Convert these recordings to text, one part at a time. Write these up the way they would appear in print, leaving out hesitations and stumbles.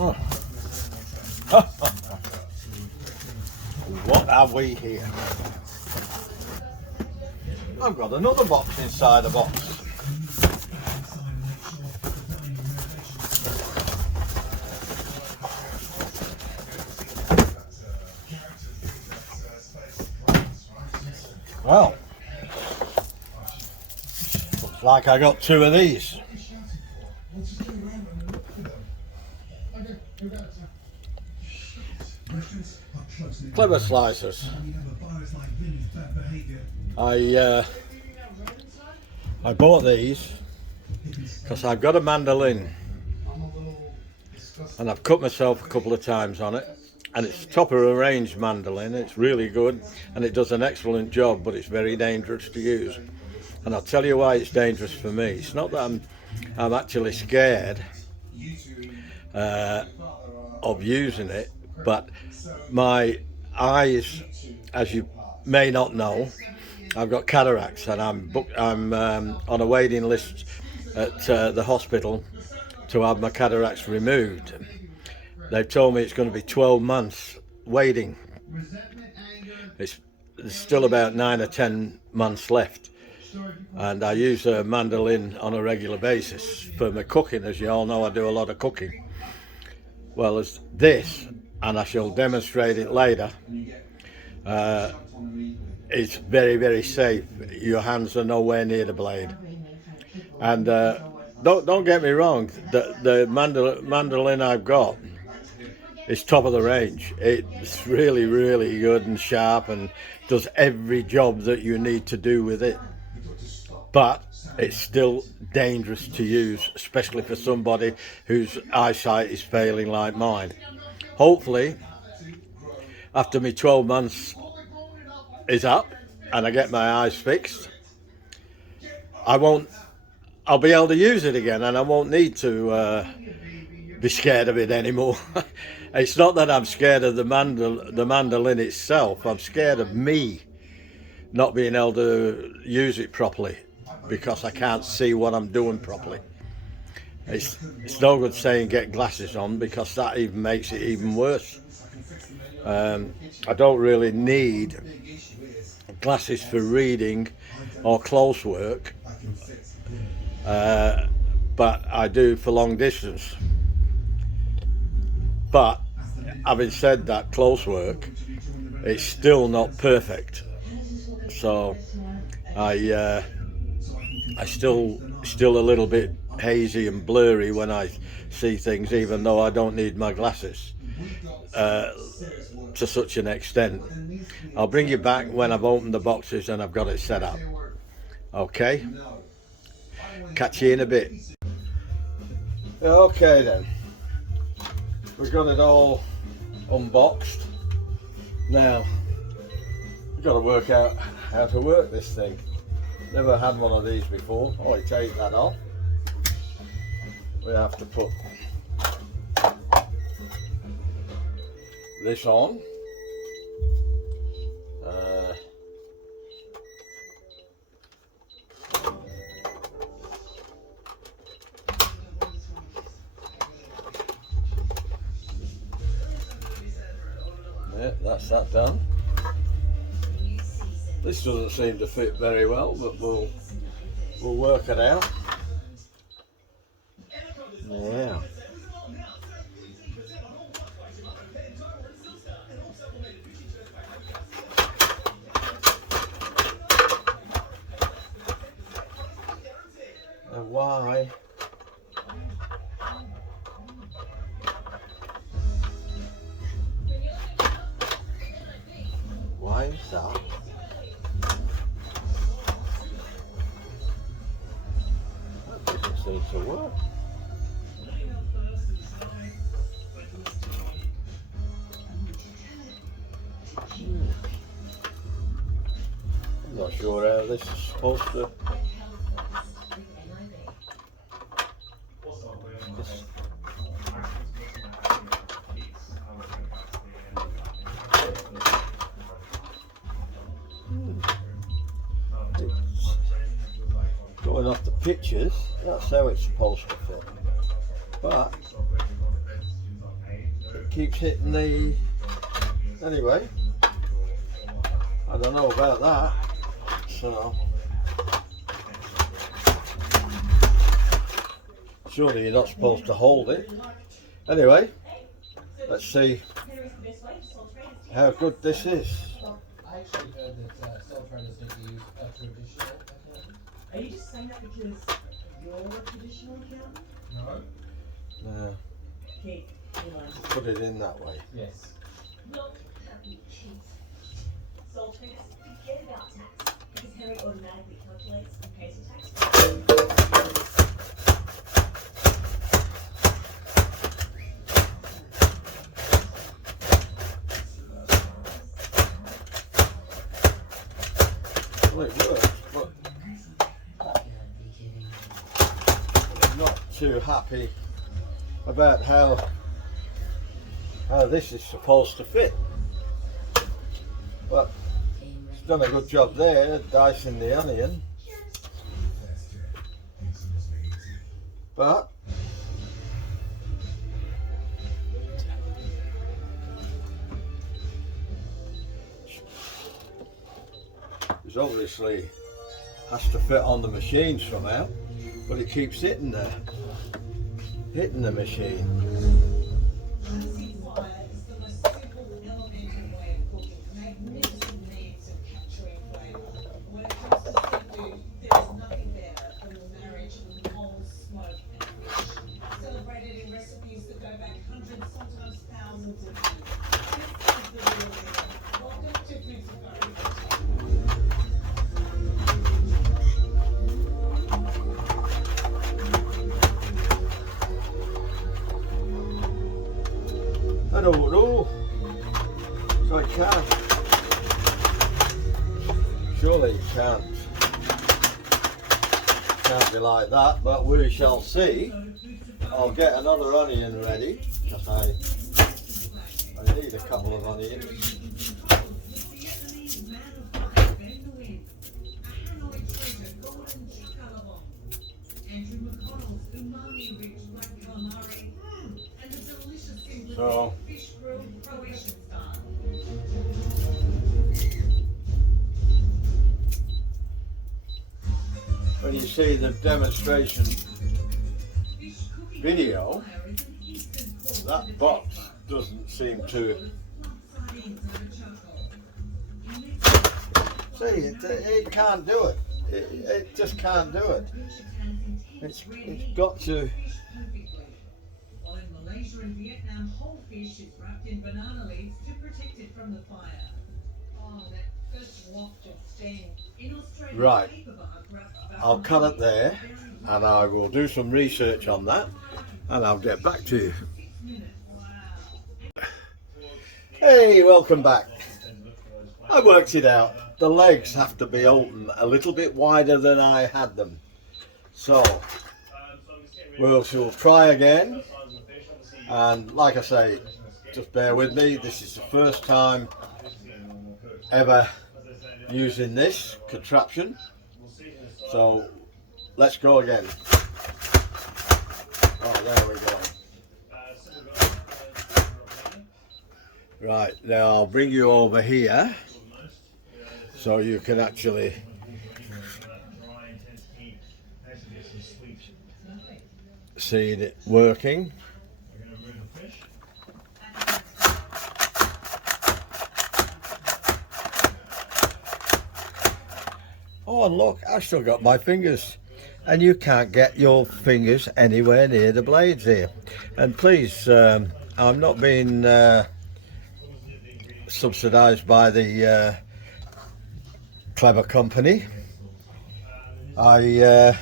Oh. What have we here? I've got another box inside a box. Well, looks like I got two of these. Kleva slicers. I bought these because I've got a mandolin and I've cut myself a couple of times on it, and it's top of the range mandolin. It's really good and it does an excellent job, but it's very dangerous to use. And I'll tell you why it's dangerous for me. It's not that I'm actually scared of using it, but my eyes, as you may not know, I've got cataracts, and I'm on a waiting list at the hospital to have my cataracts removed. They've told me it's going to be 12 months waiting. There's still about 9 or 10 months left, and I use a mandolin on a regular basis for my cooking. As you all know, I do a lot of cooking. Well, as this, and I shall demonstrate it later, it's very, very safe. Your hands are nowhere near the blade. And don't get me wrong, the mandolin I've got is top of the range. It's really, really good and sharp and does every job that you need to do with it. But it's still dangerous to use, especially for somebody whose eyesight is failing like mine. Hopefully, after my 12 months is up and I get my eyes fixed, I'll be able to use it again, and I won't need to be scared of it anymore. It's not that I'm scared of the mandolin itself. I'm scared of me not being able to use it properly because I can't see what I'm doing properly. It's no good saying get glasses on, because that even makes it even worse. I don't really need glasses for reading or close work, but I do for long distance. But having said that, close work, it's still not perfect. So I still a little bit hazy and blurry when I see things, even though I don't need my glasses to such an extent. I'll bring you back when I've opened the boxes and I've got it set up. Okay? Catch you in a bit. Okay then. We've got it all unboxed. Now, we've got to work out how to work this thing. Never had one of these before. Oh, you take that off. We have to put this on. Yeah, that's that done. This doesn't seem to fit very well, but we'll work it out. Yeah. And why? Why is that? That doesn't seem to work. I'm not sure how this is supposed to. Going off the pictures, that's how it's supposed to fit. But keeps hitting the... Anyway, I don't know about that. So surely you're not supposed to hold it. Anyway, let's see how good this is. I actually heard that sole traders need to use a traditional accountant. Are you just saying that because you're a traditional accountant? No. No, Keith, you know. put it in that way. Yes. Look, Keith. Sole traders, forget about tax because Henry automatically calculates and pays the tax. Well, it works, but I'm not too happy about how this is supposed to fit. But it's done a good job there, dicing the onion. But it's obviously has to fit on the machine somehow, but it keeps hitting the machine. I don't know. So I can't. Surely it can't be like that, but we shall see. I'll get another onion ready because I need a couple of onions. So when you see the demonstration video, that box doesn't seem to see it can't do it. It just can't do it. It's got to. Malaysia and Vietnam, whole fish is wrapped in banana leaves to protect it from the fire. Oh, that first waft of steam. In Australia, Right. paperbark wrapped I'll cut it there and I will do some research on that and I'll get back to you. Hey, welcome back. I worked it out. The legs have to be open a little bit wider than I had them. So we'll try again. And like I say, just bear with me, this is the first time ever using this contraption. So let's go again. Oh, there we go. Right, now I'll bring you over here so you can actually see it working. Oh, and look, I've still got my fingers. And you can't get your fingers anywhere near the blades here. And please, I'm not being subsidised by the Kleva company. I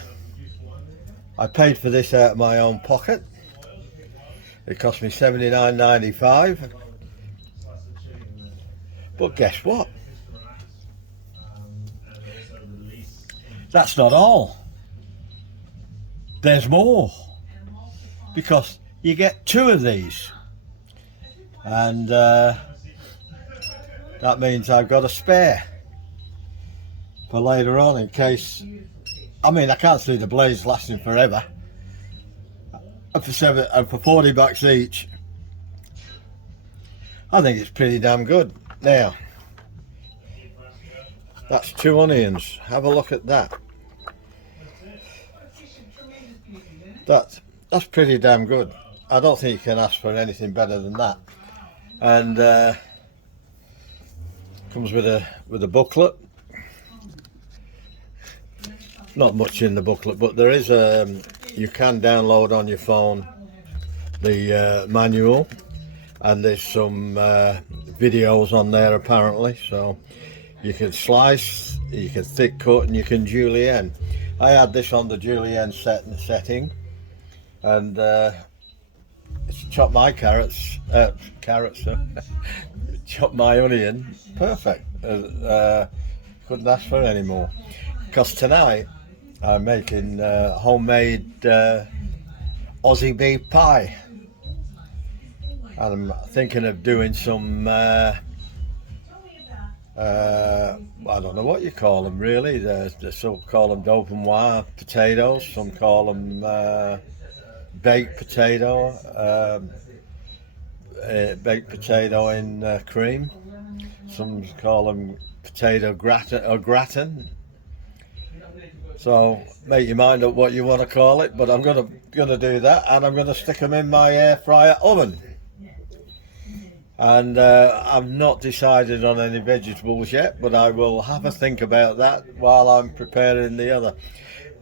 paid for this out of my own pocket. It cost me $79.95. But guess what? That's not all. There's more, because you get two of these, and that means I've got a spare for later on in case. I mean, I can't see the blades lasting forever. And for $40 each, I think it's pretty damn good. Now, that's 2 onions. Have a look at that. That's pretty damn good. I don't think you can ask for anything better than that. And comes with a booklet. Not much in the booklet, but there is you can download on your phone the manual, and there's some videos on there apparently, so you can slice, you can thick cut, and you can julienne. I had this on the julienne setting, and it's chopped my carrots, chopped my onion, perfect. Couldn't ask for any more. Because tonight I'm making homemade Aussie beef pie, and I'm thinking of doing some I don't know what you call them really. Some call them dauphinoise potatoes, some call them baked potato, baked potato in cream, some call them potato gratin or gratin. So make your mind up what you want to call it, but I'm gonna do that, and I'm gonna stick them in my air fryer oven. And I've not decided on any vegetables yet, but I will have a think about that while I'm preparing the other.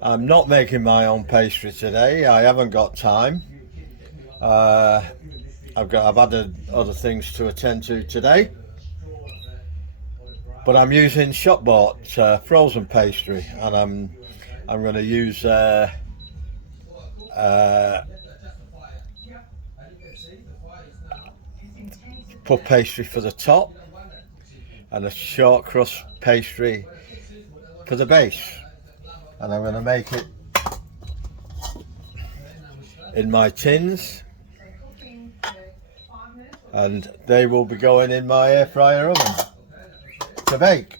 I'm not making my own pastry today. I haven't got time. I've had other things to attend to today. But I'm using shop bought frozen pastry, and I'm going to use puff pastry for the top and a short crust pastry for the base, and I'm going to make it in my tins, and they will be going in my air fryer oven to bake.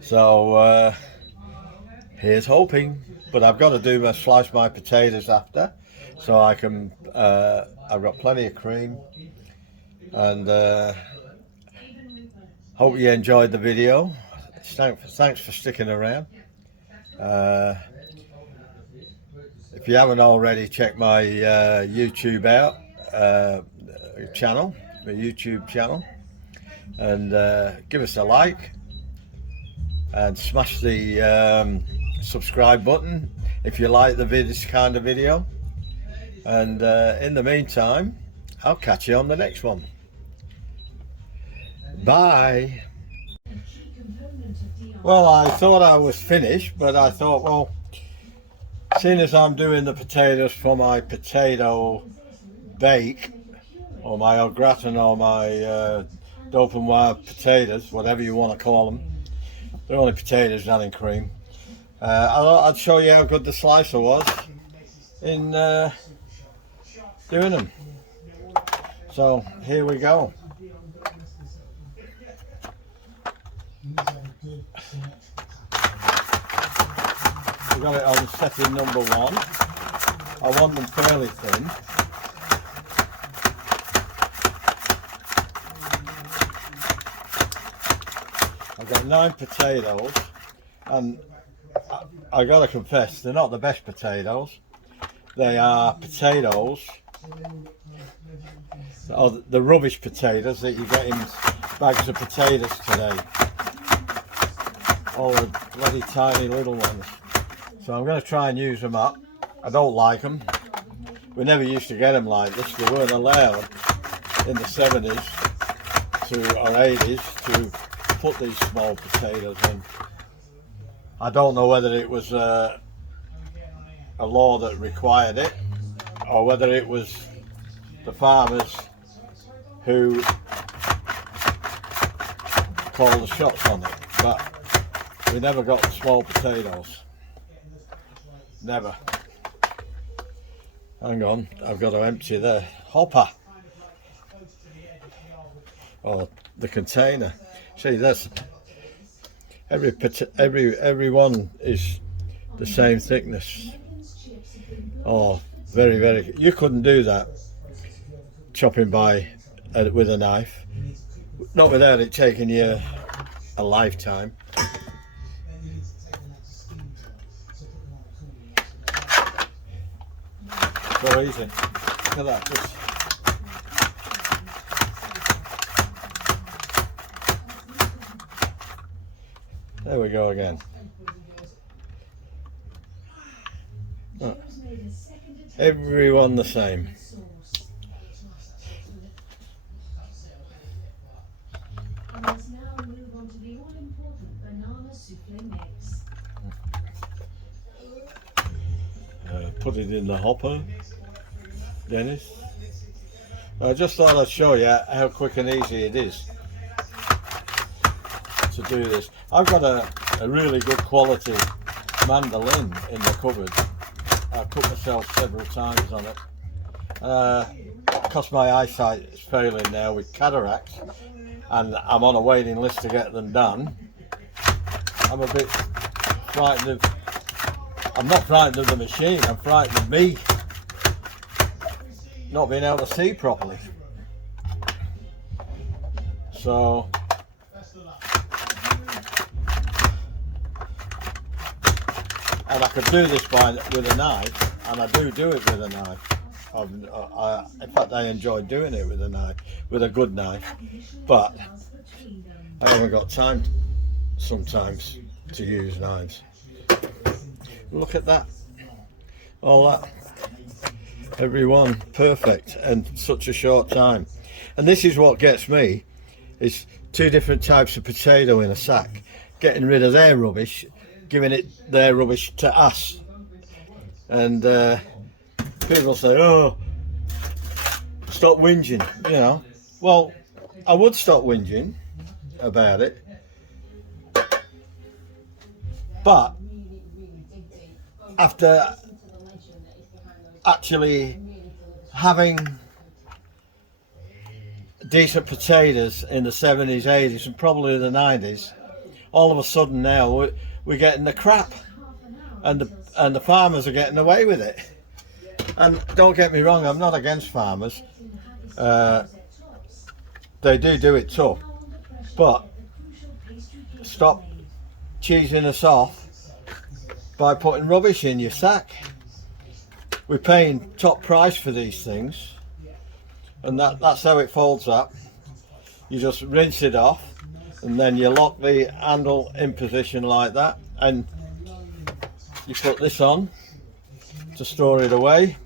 So here's hoping, but I've got to slice my potatoes after, so I can I've got plenty of cream. And hope you enjoyed the video. Thanks for sticking around. If you haven't already, check my YouTube out channel, my YouTube channel, and give us a like and smash the subscribe button if you like this kind of video. And in the meantime, I'll catch you on the next one. Bye. Well, I thought I was finished, but I thought, well, seeing as I'm doing the potatoes for my potato bake, or my au gratin, or my dauphinoise potatoes, whatever you want to call them, they're only potatoes, not in cream. I thought I'd show you how good the slicer was in doing them. So here we go. We've got it on setting number 1. I want them fairly thin. I've got 9 potatoes, and I gotta confess, they're not the best potatoes. They are potatoes, or the rubbish potatoes that you get in bags of potatoes today. All the bloody tiny little ones. So I'm going to try and use them up. I don't like them. We never used to get them like this. They weren't allowed in the 70s or 80s to put these small potatoes in. I don't know whether it was a law that required it, or whether it was the farmers who called the shots on it, but we never got the small potatoes. Never. Hang on, I've got to empty the hopper, or the container. See, that's every one is the same thickness. Oh, very, very. You couldn't do that chopping by with a knife. Not without it taking you a lifetime. So easy. Look at that. Just there we go again. Oh. Everyone the same. And let's now move on to the all-important banana souffle mix. Put it in the hopper, Dennis. I just thought I'd show you how quick and easy it is to do this. I've got a really good quality mandolin in the cupboard. I cut myself several times on it. Because my eyesight is failing now with cataracts, and I'm on a waiting list to get them done, I'm a bit frightened of, I'm not frightened of the machine, I'm frightened of me not being able to see properly. So and I could do this with a knife, and I do it with a knife. In fact, I enjoy doing it with a knife, with a good knife, but I haven't got time sometimes to use knives. Look at that, all that, everyone perfect in such a short time. And this is what gets me, is 2 different types of potato in a sack, getting rid of their rubbish, giving it their rubbish to us. And people say, oh, stop whinging, you know. Well, I would stop whinging about it, but after actually having decent potatoes in the 70s, 80s and probably the 90s, all of a sudden now we're getting the crap, and the farmers are getting away with it. And don't get me wrong, I'm not against farmers. They do it tough, but stop cheesing us off by putting rubbish in your sack. We're paying top price for these things, and that's how it folds up. You just rinse it off, and then you lock the handle in position like that, and you put this on to store it away.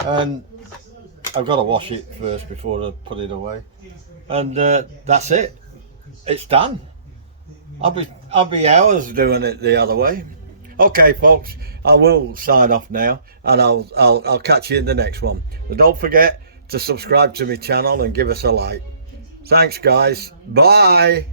And I've got to wash it first before I put it away, and that's it. It's done. I'll be hours doing it the other way. Okay, folks, I will sign off now, and I'll catch you in the next one. But don't forget to subscribe to my channel and give us a like. Thanks, guys. Bye.